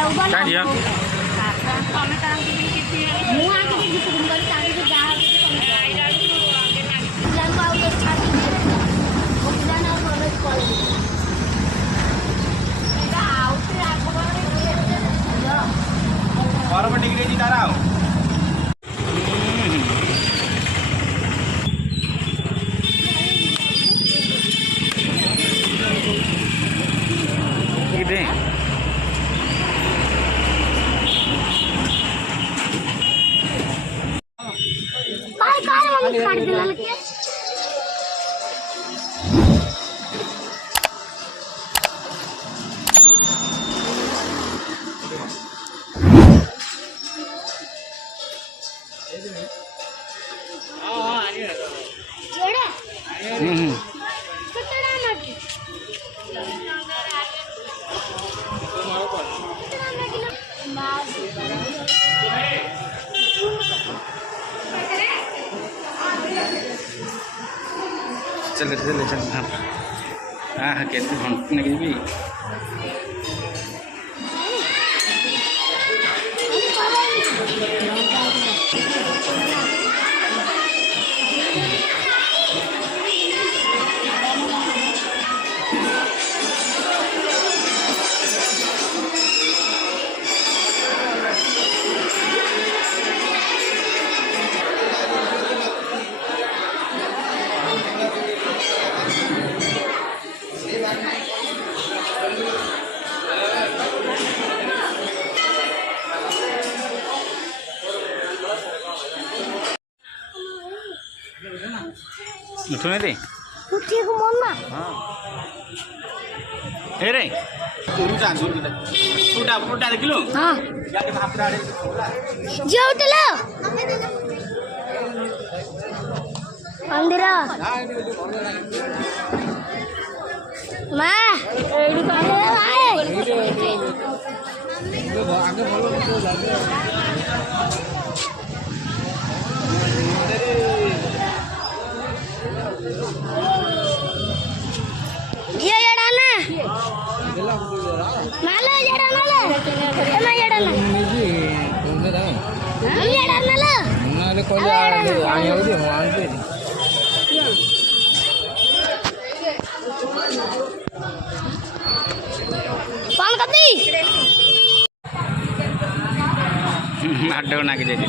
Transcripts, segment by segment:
Kan dia. Orang meninggal di Tarau. Gede. चल हाँ कैसे घंटने की भी उठने दे उठी को मम्मा हाँ ए रे Urusan kita. Sudah dekat lu. हां Ya kita hampir ada. जो उठलो अंदरा मां एडी करे आए ये येडाना नाला येडाना एमा येडाना हम येडाना नाले कोले आया दे मानते कौन कभी अड्डा बना के दे दी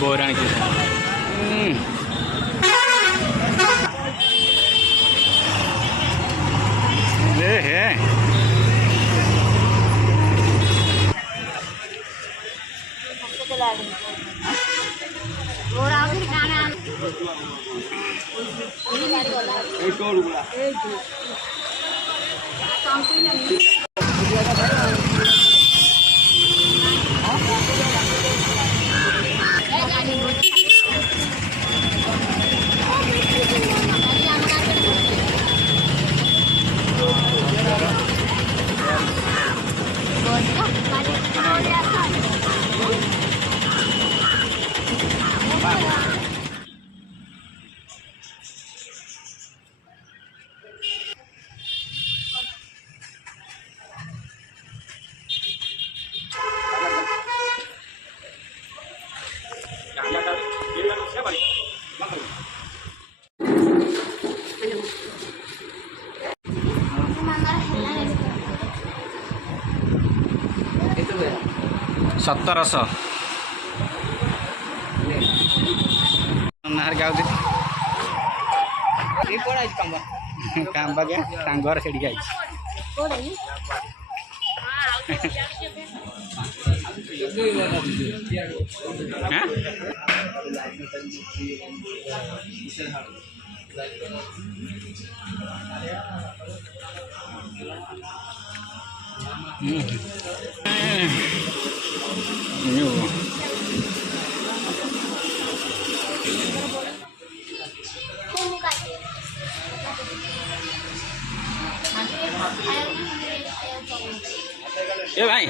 बोरान की ले है और आगे खाना एक और बोला सत्तरश नहर गाँव दे कांबा क्या टांगर से आई Ini ya भाई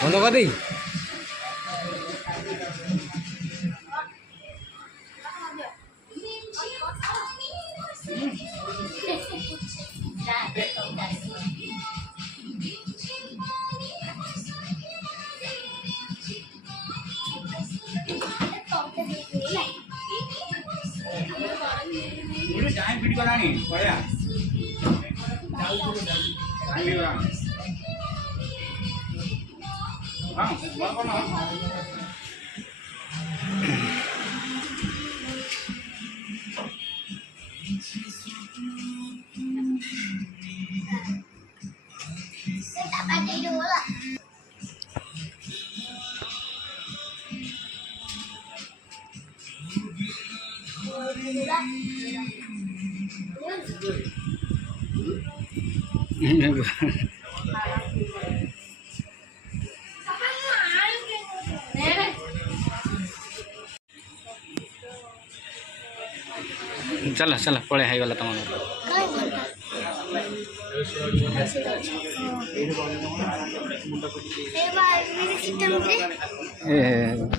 বন্ধ করে দিই Ini jangan video kan nih, boleh ya? Jangan video kan. Bang, mau kemana? Tak pakai dulu lah. चल चल पड़े है गला तुम Ini